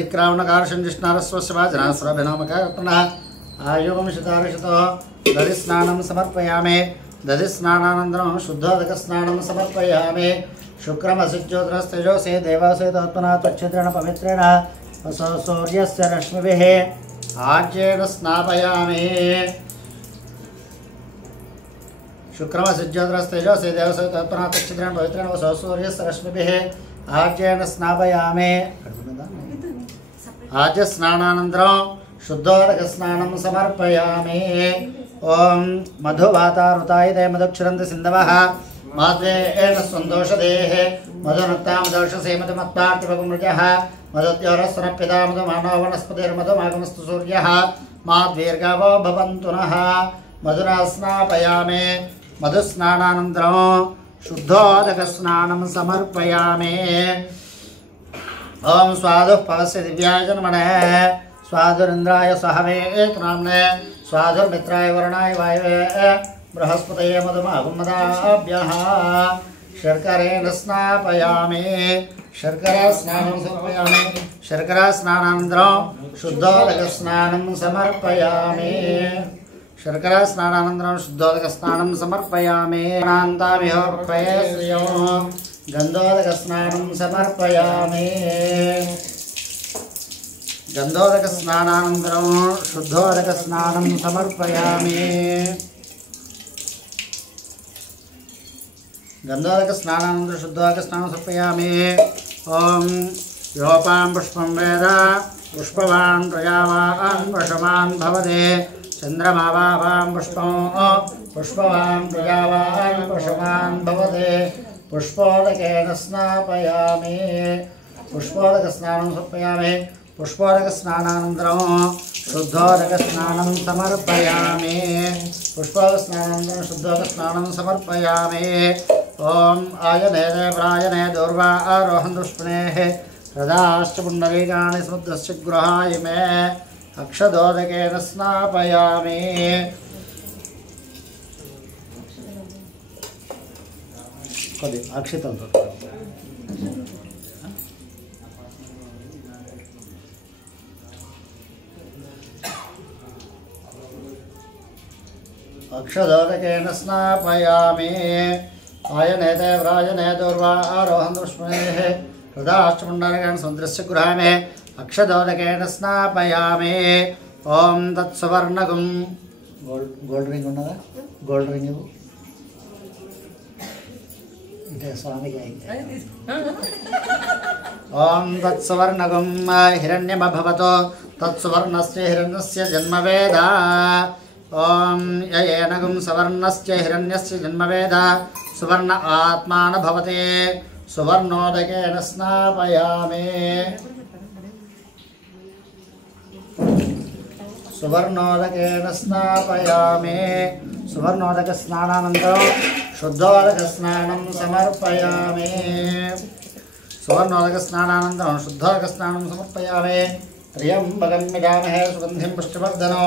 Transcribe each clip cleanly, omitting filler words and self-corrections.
विक्रावणकारशंजिष्णारस्वस्वाजनास्रभिनामकर्पणः आयुवंशितारशतो दधिस्नानं समर्पयामि। दधिस्नानानन्तरं शुद्धोदकस्नानं समर्पयामि। शुक्रमसिज्योतिरस्तेजोषे देवासेतोत्मना त्वच्छिद्रेण पवित्रेण सूर्यस्य रश्मिभिः आज्येन स्नापयामि। शुक्रमसिज्योतिरस्तेजोषे देवासेतोत्मना त्वच्छिद्रेण पवित्रेण सूर्यस्य रश्मिभिः आज्येन स्नापयामि। आज्य स्नानानन्तरं शुद्धोदकस्नानं समर्पयामि। ओम मधुवातारुतायते मधुक्षरन्ति सिन्धवः माद्वेन स्वन्दोषदेः मधुनक्ता मधुषसे मधुमत्पार्थिवगुमृजः मधुद्योरस्वनप्यता मधुमानो वनस्पतिर्मधुमागमस्तु सूर्यः माद्वीर्गावो भवन्तु नः। मधुना स्नापयामि। मधुस्नानानन्तरं शुद्धोदकस्नानं समर्पयामि। ओम स्वादुः पवस्य दिव्याय जन्मने स्वादुरिन्द्राय सहवे नाम्ने स्वादुर्मित्राय वरुणाय वायवे बृहस्पतये मधुमागुमदाभ्यः शर्करेण स्नापयामि। शर्करा स्नानं समर्पयामि। शर्करा स्नानानन्तरं शुद्धोदकस्नानं समर्पयामि। शर्करा स्नानानन्तरं शुद्धोदकस्नानं समर्पयामि। अनान्तामिह पक्वये श्रियो गन्धोदकस्नानं समर्पयामि। गन्धोदकस्नानानन्तरं शुद्धोदकस्नानं समर्पयामि। गन्धोदकस्नानानन्तरं शुद्धोदकस्नानं समर्पयामि। ॐ योपां पुष्पं वेद पुष्पवान् प्रजावान् वशवान् भवते चन्द्रमा वापां पुष्पं पुष्पवान् प्रजावान् वशवान् भवते। पुष्पोदकेन स्नापयामि। पुष्पोदकस्नानं समर्पयामि। पुष्पोदकस्नानानन्तरं शुद्धोदकस्नानं समर्पयामि। पुष्पोदकस्नानानन्तरं शुद्धोदकस्नानं समर्पयामि। ॐ आयने देवरायने दूर्वारोहं दुष्पणेः हृदाश्च पुण्डरीकाणि समुद्रस्य गृहाय मे अक्षदोदकेन स्नापयामि। अक्षितं अक्षदोदकेन स्नापयामि। आयने देवरायने दूर्वारोहं दुष्मनेः हृदाश्च पुण्डरीकाणि समुद्रस्य गृहाय मे अक्षदोदकेन स्नापयामि। ओम तत्सुवर्णगुं गोल्ड रिंग उन्नदा गोल्ड रिंग स्वामी ओम तत्सुवर्णगुं हिरण्यमभवतो तत्सुवर्णस्य हिरण्यस्य जन्मवेद। ओम ययेनगुं सवर्णस्य हिरण्यस्य जन्मवेद सुवर्ण आत्मा न भवते। सुवर्णोदकेन स्नापयामि। सुवर्णोदकेन स्नापयामि। सुवर्णोदकस्नानानन्तरं शुद्धोदकस्नानं समर्पयामि। सुवर्णोदकस्नानानन्तरं शुद्धोदकस्नानं समर्पयामि। त्र्यम्बकं यजामहे सुगन्धिं पुष्टिवर्धनो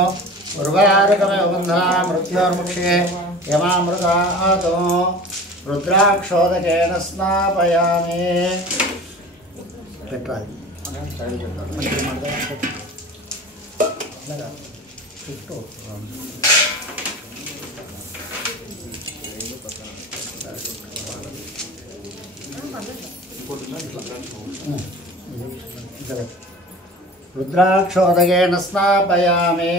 उर्वारुकमेव बन्धनान् मृत्योर्मुक्षे यमामृतातो। रुद्राक्षोदकेन स्नापयामि। रुद्राक्षोदकेन स्नापयामि।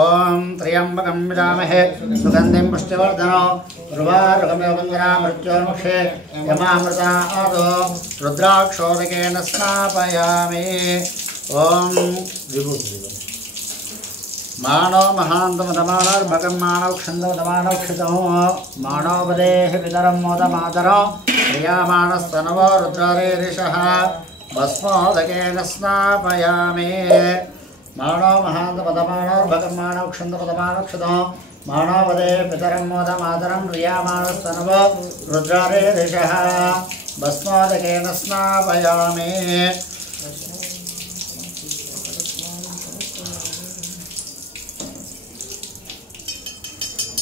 ओम त्र्यम्बकं यजामहे सुगन्धिं पुष्टिवर्धनो उर्वारुकमेव बन्धनान् मृत्योर्मुक्षे यमामृतातो। रुद्राक्षोदकेन स्नापयामि। ओम मानो महान्तमदमानर्भकं मानवक्षन्दमदमानवक्षितं मानवदेः पितरं मोदमातरं प्रियामाणस्तनवो रुद्ररेरिषः भस्मोदकेन स्नापयामि। मानो महान्तमदमानर्भकं मानवक्षन्दमदमानवक्षितं मानवदेः पितरं मोदमातरं प्रियामाणस्तनवो रुद्ररेरिषः भस्मोदकेन स्नापयामि।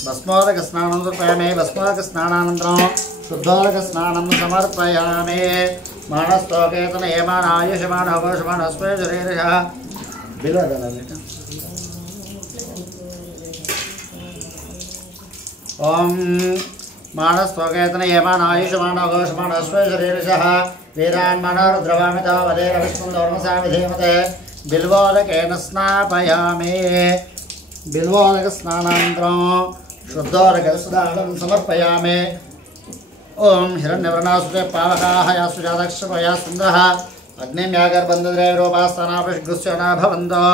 भस्मोदकस्नानं समर्पयामि। भस्मोदकस्नानानन्तरं शुद्धोदकस्नानं समर्पयामि। मानस्तोकेतन यमानायुष्मान अवशमान अस्मे शरीरः बिलवदला बेटा ओम मानस्तोकेतन यमानायुष्मान अवशमान अस्मे शरीरः वीरान् मनोरुद्रवामितो वदेरविष्णुर्मसामिधीमते बिल्वोदकेन स्नापयामि बिल्वोदकस्नानानन्तरं शुद्धोदकस्नानं समर्पयामि ओम हिरण्यवर्णासुते पावकाः यासु जातक्षपया सुन्दरः अग्निं यागर्बन्धद्रैरोपास्तानापृष्गुस्य न भवन्तो